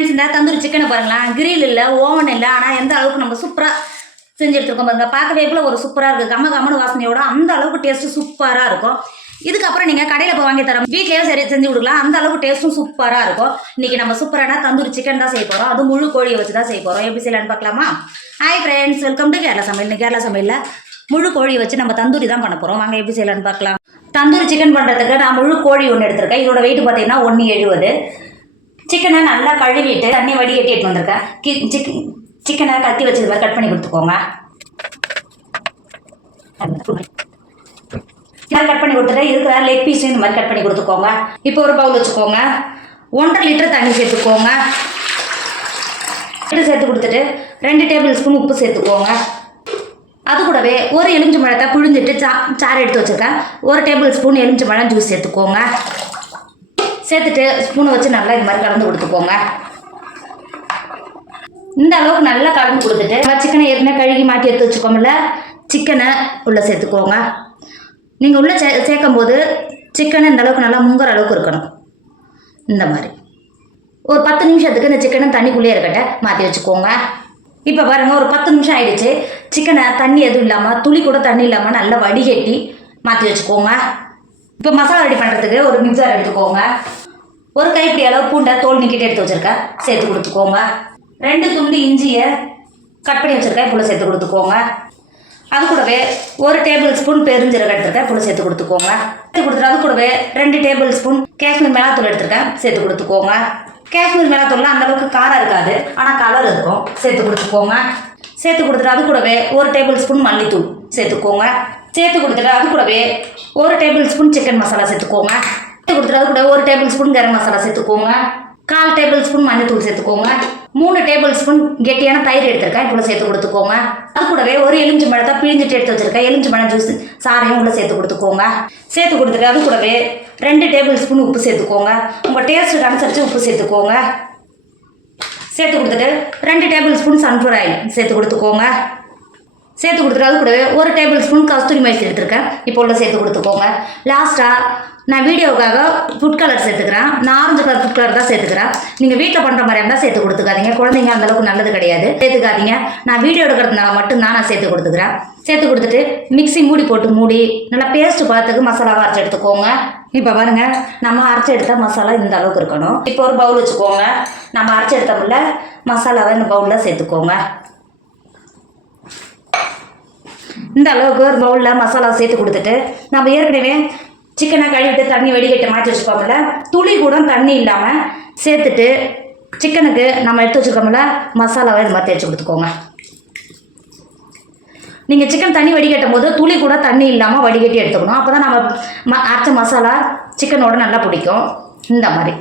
Friends, இந்த தந்தூரி சிக்கனை பாருங்களேன். கிரில் இல்லை, ஓவன் இல்லை, ஆனால் எந்த அளவுக்கு நம்ம சூப்பராக செஞ்சு எடுத்துருக்கோம் பாருங்க. பார்க்கவே கூட ஒரு சூப்பராக இருக்குது. கம்ம வாசனையோட அந்த அளவுக்கு டேஸ்ட்டு சூப்பராக இருக்கும். இதுக்கப்புறம் நீங்கள் கடையில் போய் வாங்கி தரோம், வீட்லேயே சரி செஞ்சு கொடுக்கலாம். அந்த அளவுக்கு டேஸ்ட்டும் சூப்பராக இருக்கும். இன்றைக்கி நம்ம சூப்பரான தந்தூரி சிக்கன் தான் செய்ய போகிறோம். அதுவும் முழு கோழியை வச்சு தான் செய்ய போகிறோம். எப்படி செய்யலான்னு பார்க்கலாமா? Hi friends, welcome to Kerala சமையல். கேரளா சமையலில் முழு கோழியை வச்சு நம்ம தந்தூரி தான் பண்ண போகிறோம். வாங்க எப்படி செய்யலான்னு பார்க்கலாம். தந்தூரி சிக்கன் பண்ணுறதுக்கு நான் முழு கோழி ஒன்று எடுத்திருக்கேன். இதோட வெயிட் பார்த்தீங்கன்னா 170. சிக்கனை நல்லா கழுவிட்டு தண்ணி வடிகட்டி எடுத்து வந்திருக்கேன். சிக்கனை கத்தி வச்சு இது மாதிரி கட் பண்ணி கொடுத்துக்கோங்க. கட் பண்ணி கொடுத்துட்டு இருக்கிற லெக் பீஸ் இந்த மாதிரி கட் பண்ணி கொடுத்துக்கோங்க. இப்போ ஒரு பவுல் வச்சுக்கோங்க. 1.5 லிட்டர் தண்ணி சேர்த்துக்கோங்க. சேர்த்து கொடுத்துட்டு 2 டேபிள் ஸ்பூன் உப்பு சேர்த்துக்கோங்க. அது கூடவே ஒரு எலுமிச்சம்பழத்தை புழிஞ்சிட்டு சாறு எடுத்து வச்சுருக்கேன். 1 டேபிள் ஸ்பூன் எலுமிச்சம்பழம் ஜூஸ் சேர்த்துக்கோங்க. சேர்த்துட்டு ஸ்பூனை வச்சு நல்லா இது மாதிரி கலந்து கொடுத்துக்கோங்க. இந்த அளவுக்கு நல்லா கலந்து கொடுத்துட்டு சிக்கனை ஏற்கனவே கழுகி மாட்டி எடுத்து வச்சுக்கோமில்ல, சிக்கனை உள்ளே சேர்த்துக்கோங்க. நீங்கள் உள்ளே சேர்க்கும் போது சிக்கனை இந்த அளவுக்கு நல்லா முங்குற அளவுக்கு இருக்கணும். இந்த மாதிரி ஒரு 10 நிமிஷத்துக்கு இந்த சிக்கனை தண்ணிக்குள்ளேயே இருக்கட்ட மாற்றி வச்சுக்கோங்க. இப்போ பாருங்கள், ஒரு 10 நிமிஷம் ஆயிடுச்சு. சிக்கனை தண்ணி எதுவும் இல்லாமல், துளி கூட தண்ணி இல்லாமல் நல்லா வடிகட்டி மாற்றி வச்சுக்கோங்க. இப்போ மசாலா ரெடி பண்ணுறதுக்கு ஒரு மிக்சர் எடுத்துக்கோங்க. ஒரு கைப்பிடி அளவு பூண்டை தோல் நீக்கிட்டு எடுத்து வச்சுருக்கேன், சேர்த்து கொடுத்துக்கோங்க. 2 துண்டு இஞ்சியை கட் பண்ணி வச்சுருக்கேன், இப்போ சேர்த்து கொடுத்துக்கோங்க. அது கூடவே 1 டேபிள் ஸ்பூன் பெருஞ்சீரகம் எடுத்துருக்கேன், இப்போ சேர்த்து கொடுத்துக்கோங்க. சேர்த்து கொடுத்துட்டு அது கூடவே 2 டேபிள் ஸ்பூன் காஷ்மீர் மிளகாத்தூள் எடுத்துருக்கேன், சேர்த்து கொடுத்துக்கோங்க. காஷ்மீர் மிளகாத்தூள்லாம் அந்தளவுக்கு காரம் இருக்காது, ஆனால் கலர் இருக்கும், சேர்த்து கொடுத்துக்கோங்க. சேர்த்து கொடுத்துட்டு அது கூடவே 1 டேபிள் ஸ்பூன் மல்லித்தூள் சேர்த்துக்கோங்க. சேர்த்து கொடுத்துட்டு அது கூடவே 1 டேபிள் ஸ்பூன் சிக்கன் மசாலா சேர்த்துக்கோங்க. சேர்த்து கொடுத்துட்டு அது கூட 1 டேபிள் ஸ்பூன் கரம் மசாலா சேர்த்துக்கோங்க. 1/4 டேபிள் ஸ்பூன் மஞ்சத்தூள் சேர்த்துக்கோங்க. 3 டேபிள் ஸ்பூன் கெட்டியான தயிர் எடுத்திருக்கேன், இப்போ சேர்த்து கொடுத்துக்கோங்க. அது கூடவே ஒரு எலுமிச்சம்பழத்தை பிழிஞ்சிட்டு எடுத்து வச்சிருக்கேன், எலுமிச்சம்பழம் ஜூஸ் சாரையும் உள்ள சேர்த்து கொடுத்துக்கோங்க. சேர்த்து கொடுத்துட்டு அது கூடவே 2 டேபிள் ஸ்பூன் உப்பு சேர்த்துக்கோங்க. உங்கள் டேஸ்ட்டுக்கு அனுசரித்து உப்பு சேர்த்துக்கோங்க. சேர்த்து கொடுத்துட்டு 2 டேபிள் ஸ்பூன் சன்ஃப்ளவர் ஆயில் சேர்த்து கொடுத்துக்கோங்க. சேர்த்து கொடுத்துட்டு அது கூடவே 1 டேபிள் ஸ்பூன் கஸ்தூரி மைசி எடுத்துருக்கேன், இப்போ உள்ள சேர்த்து கொடுத்துக்கோங்க. லாஸ்ட்டாக நான் வீடியோவுக்காக ஃபுட் கலர் சேர்த்துக்கிறேன். நான் ஆரஞ்சு கலர் ஃபுட் கலர் தான் சேர்த்துக்கிறேன். நீங்கள் வீட்டில் பண்ணுற மாதிரி இருந்தால் சேர்த்து கொடுத்துக்காதீங்க. குழந்தைங்க அந்தளவுக்கு நல்லது கிடையாது, சேர்த்துக்காதீங்க. நான் வீடியோ எடுக்கிறதுனால மட்டும்தான் நான் சேர்த்து கொடுத்துக்கிறேன். சேர்த்து கொடுத்துட்டு மிக்ஸி மூடி போட்டு மூடி நல்லா பேஸ்ட்டு பார்த்துக்கு மசாலாவை அரைச்சி எடுத்துக்கோங்க. இப்போ பாருங்கள், நம்ம அரைச்சி எடுத்த மசாலா இந்த அளவுக்கு இருக்கணும். இப்போ ஒரு பவுல் வச்சுக்கோங்க. நம்ம அரைச்சி எடுத்தோம்ல மசாலாவை இந்த பவுலில் சேர்த்துக்கோங்க. இந்த அளவுக்கு ஒரு பவுலில் மசாலா சேர்த்து கொடுத்துட்டு நம்ம ஏற்கனவே சிக்கனை கழுவிட்டு தண்ணி வடிகட்டி மாற்றி வச்சுக்கோமில்ல, துளி கூட தண்ணி இல்லாமல் சேர்த்துட்டு சிக்கனுக்கு நம்ம எடுத்து வச்சுருக்கோம்ல மசாலாவை இது மாதிரி தேய்ச்சி கொடுத்துக்கோங்க. நீங்கள் சிக்கன் தண்ணி வடிகட்டும் போது துளி கூட தண்ணி இல்லாமல் வடிகட்டி எடுத்துக்கணும். அப்போ தான் நம்ம அரைச்ச மசாலா சிக்கனோட நல்லா பிடிக்கும். இந்த மாதிரி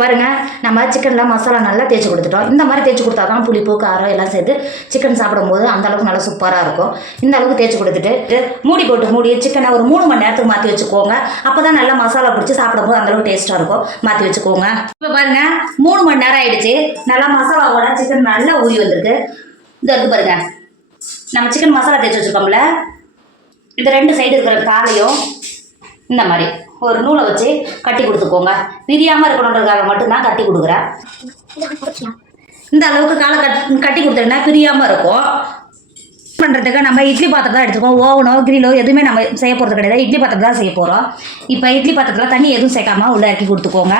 பாருங்க, நம்ம சிக்கனில் மசாலா நல்லா தேய்ச்சி கொடுத்துட்டோம். இந்த மாதிரி தேய்ச்சி கொடுத்தா தான் புளிப்பு காரம் எல்லாம் சேர்த்து சிக்கன் சாப்பிடும்போது அந்த அளவுக்கு நல்லா சூப்பராக இருக்கும். இந்த அளவுக்கு தேய்ச்சி கொடுத்துட்டு மூடி போட்டு மூடி சிக்கனை ஒரு 3 மணி நேரத்துக்கு மாற்றி வச்சுக்கோங்க. அப்போ தான் நல்லா மசாலா பிடிச்சி சாப்பிடும்போது அந்தளவுக்கு டேஸ்ட்டாக இருக்கும். மாற்றி வச்சுக்கோங்க. இப்போ பாருங்க, 3 மணி நேரம் ஆகிடுச்சு. நல்லா மசாலாவோட சிக்கன் நல்லா ஊறி வந்திருக்கு. இது வந்து பாருங்க, நம்ம சிக்கன் மசாலா தேய்ச்சி வச்சுருக்கோம்ல, இந்த 2 சைடு இருக்கிற காலையும் இந்த மாதிரி ஒரு நூலை வச்சு கட்டி கொடுத்துக்கோங்க. பிரியாமல் இருக்கணுன்றதுக்காக மட்டும்தான் கட்டி கொடுக்குறேன். இந்த அளவுக்கு காலை கட்டி கொடுத்தோம்னா பிரியாமல் இருக்கும். பண்ணுறதுக்கு நம்ம இட்லி பாத்திரம் தான் எடுத்துக்கோம். ஓவனோ கிரிலோ எதுவுமே நம்ம செய்ய போகிறது கிடையாது. இட்லி பாத்திரம் தான் செய்ய போகிறோம். இப்போ இட்லி பாத்திரத்தில் தண்ணி எதுவும் சேர்க்காமல் உள்ளே இறக்கி கொடுத்துக்கோங்க.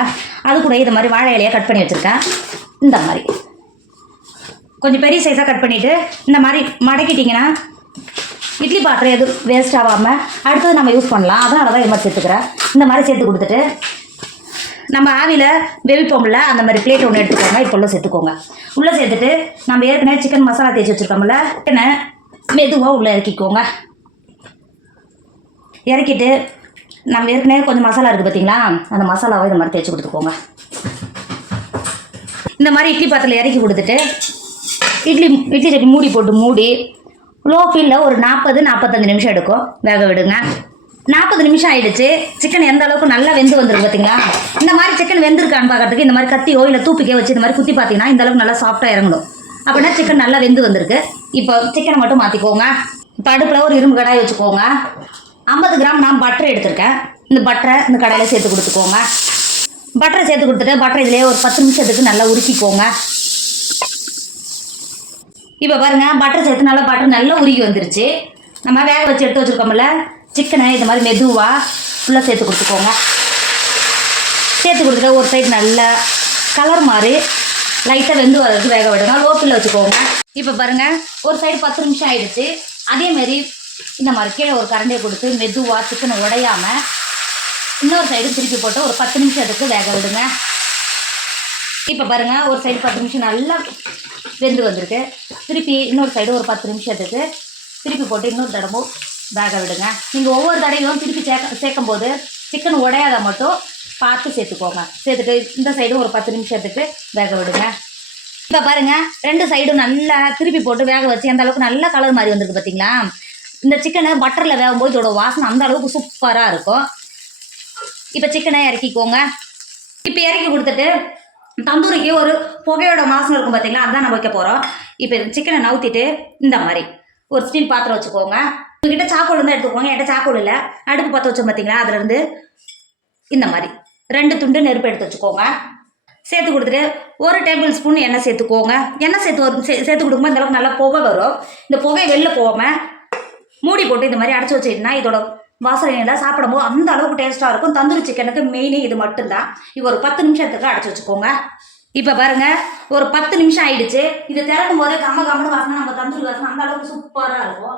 அது கூட இது மாதிரி வாழை இலையாக கட் பண்ணி வச்சுருக்கேன். இந்த மாதிரி கொஞ்சம் பெரிய சைஸாக கட் பண்ணிவிட்டு இந்த மாதிரி மடக்கிட்டிங்கன்னா இட்லி பாத்திரம் எதுவும் வேஸ்ட் ஆகாமல் அடுத்தது நம்ம யூஸ் பண்ணலாம். அதனால தான் இது மாதிரி சேர்த்துக்கிறேன். இந்த மாதிரி சேர்த்து கொடுத்துட்டு நம்ம ஆவியில் வெவிப்போம்ல, அந்த மாதிரி பிளேட் ஒன்று எடுத்துக்கோங்க. இப்போ உள்ள சேர்த்துக்கோங்க. உள்ளே சேர்த்துட்டு நம்ம ஏற்கனவே சிக்கன் மசாலா தேய்ச்சி வச்சுருக்கோம்ல, சிக்கனை மெதுவாக உள்ளே இறக்கிக்கோங்க. இறக்கிட்டு நம்ம ஏற்கனவே கொஞ்சம் மசாலா இருக்குது பார்த்தீங்களா, அந்த மசாலாவை இந்த மாதிரி தேய்ச்சி கொடுத்துக்கோங்க. இந்த மாதிரி இட்லி பாத்திரத்தில் இறக்கி கொடுத்துட்டு இட்லி சட்டி மூடி போட்டு மூடி லோ ஃப்ளேமில் ஒரு 40-45 நிமிஷம் எடுக்கும், வேக விடுங்க. 40 நிமிஷம் ஆகிடுச்சு. சிக்கன் எந்த அளவுக்கு நல்லா வெந்து வந்துருக்கு பார்த்தீங்களா. இந்த மாதிரி சிக்கன் வெந்திருக்கான்னு பார்க்கறதுக்கு இந்த மாதிரி கத்தியோ இல்லை தூப்பிக்கோ வச்சு இந்த மாதிரி குத்தி பார்த்தீங்கன்னா இந்த அளவுக்கு நல்லா சாஃப்டாக இறங்கணும். அப்படின்னா சிக்கன் நல்லா வெந்து வந்திருக்கு. இப்போ சிக்கனை மட்டும் மாற்றிக்கோங்க. இப்போ அடுப்பில் ஒரு இரும்பு கடாய் வச்சுக்கோங்க. 50 கிராம் நான் பட்டர் எடுத்திருக்கேன். இந்த பட்டரை இந்த கடாயில் சேர்த்து கொடுத்துக்கோங்க. பட்டரை சேர்த்து கொடுத்துட்டு பட்டரை இதிலே ஒரு 10 நிமிஷத்துக்கு நல்லா உருக்கிக்கோங்க. இப்போ பாருங்கள், பட்டர் சேர்த்து பட்டர் நல்லா உருகி வந்துருச்சு. நம்ம வேக வச்சு எடுத்து வச்சுருக்கோம்ல சிக்கனை இந்த மாதிரி மெதுவாக ஃபுல்லாக சேர்த்து கொடுத்துக்கோங்க. சேர்த்து கொடுத்துட்டு ஒரு சைடு நல்லா கலர் மாதிரி லைட்டாக வெந்து வர்றதுக்கு வேக விடுங்க. லோ ஃப்ளேமில் வச்சுக்கோங்க. இப்போ பாருங்கள், ஒரு சைடு 10 நிமிஷம் ஆகிடுச்சு. அதேமாரி இந்த மாதிரி கீழே ஒரு கரண்டியை கொடுத்து மெதுவாக சிக்கனை உடையாமல் இன்னொரு சைடு திருப்பி போட்டு ஒரு 10 நிமிஷத்துக்கு வேக விடுங்க. இப்போ பாருங்கள், ஒரு சைடு 10 நிமிஷம் நல்லா வெந்து வந்திருக்கு. திருப்பி இன்னொரு சைடு ஒரு 10 நிமிஷத்துக்கு திருப்பி போட்டு இன்னொரு தடவை வேக விடுங்க. நீங்கள் ஒவ்வொரு தடவையும் திருப்பி சேர்க்கும் போது சிக்கன் உடையாத மட்டும் பார்த்து சேர்த்துக்கோங்க. சேர்த்துட்டு இந்த சைடும் ஒரு 10 நிமிஷத்துக்கு வேக விடுங்க. இப்போ பாருங்கள், 2 சைடும் நல்லா திருப்பி போட்டு வேக வச்சு அந்த அளவுக்கு நல்லா கலர் மாதிரி வந்துருக்கு பார்த்தீங்களா. இந்த சிக்கனை பட்டரில் வேகும்போது இதோட வாசனை அந்த அளவுக்கு சூப்பராக இருக்கும். இப்போ சிக்கனை இறக்கிக்கோங்க. இப்போ இறக்கி கொடுத்துட்டு தந்தூரிக்கு ஒரு புகையோட வாசனை இருக்கும் பார்த்தீங்களா, அதுதான் நம்ம வைக்க போகிறோம். இப்போ சிக்கனை நவுத்திட்டு இந்த மாதிரி ஒரு ஸ்டீல் பாத்திரம் வச்சுக்கோங்க. உங்ககிட்ட சாக்கோல் இருந்தால் எடுத்துக்கோங்க. என்கிட்ட சாக்கோல் இல்லை. அடுப்பு பற்ற வச்சோம் பார்த்தீங்களா, அதுலேருந்து இந்த மாதிரி 2 துண்டு நெருப்பு எடுத்து வச்சுக்கோங்க. சேர்த்து கொடுத்துட்டு 1 டேபிள் ஸ்பூன் எண்ணெய் சேர்த்துக்கோங்க. எண்ணெய் சேர்த்து கொடுக்கும்போது இந்த அளவுக்கு நல்லா புகை வரும். இந்த புகை வெளில போகாமல் மூடி போட்டு இந்த மாதிரி அடைச்சி வச்சுக்கிட்டா இதோட வாசனையில் சாப்பிடும்போது அந்த அளவுக்கு டேஸ்ட்டாக இருக்கும். தந்தூரி சிக்கனுக்கு மெயினே இது மட்டும்தான். இப்போ ஒரு 10 நிமிஷத்துக்கு அடைச்சி வச்சுக்கோங்க. இப்போ பாருங்கள், ஒரு 10 நிமிஷம் ஆயிடுச்சு. இது திறக்கும் போதே கம்மன்னு வாசனை, நம்ம தந்தூரி வாசனை அந்த அளவுக்கு சூப்பராக இருக்கும்.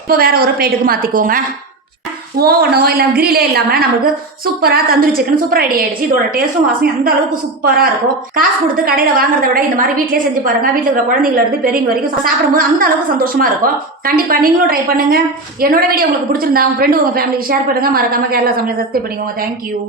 இப்போ வேற ஒரு பிளேட்டுக்கு மாற்றிக்கோங்க. ஓவனோ இல்லை கிரிலே இல்லாமல் நமக்கு சூப்பராக தந்தூரி சிக்கன் சூப்பராக ரெடி ஆகிடுச்சு. இதோட டேஸ்ட்டும் வாசனையும் அந்த அளவுக்கு சூப்பராக இருக்கும். காசு கொடுத்து கடையில் வாங்குறத விட இந்த மாதிரி வீட்டிலே செஞ்சு பாருங்கள். வீட்டில் இருக்கிற குழந்தைங்கள்லேருந்து பெரியவங்க வரைக்கும் சாப்பிடும்போது அந்த அளவுக்கு சந்தோஷமாக இருக்கும். கண்டிப்பாக நீங்களும் ட்ரை பண்ணுங்கள். என்னோட வீடியோ உங்களுக்கு பிடிச்சிருந்தா உங்கள் ஃப்ரெண்டு உங்கள் ஃபேமிலிக்கு ஷேர் பண்ணுங்கள். மறக்காமல் கேரளா சமையல் சப்ஸ்கிரைப் பண்ணிக்கோங்க. தேங்க்யூ.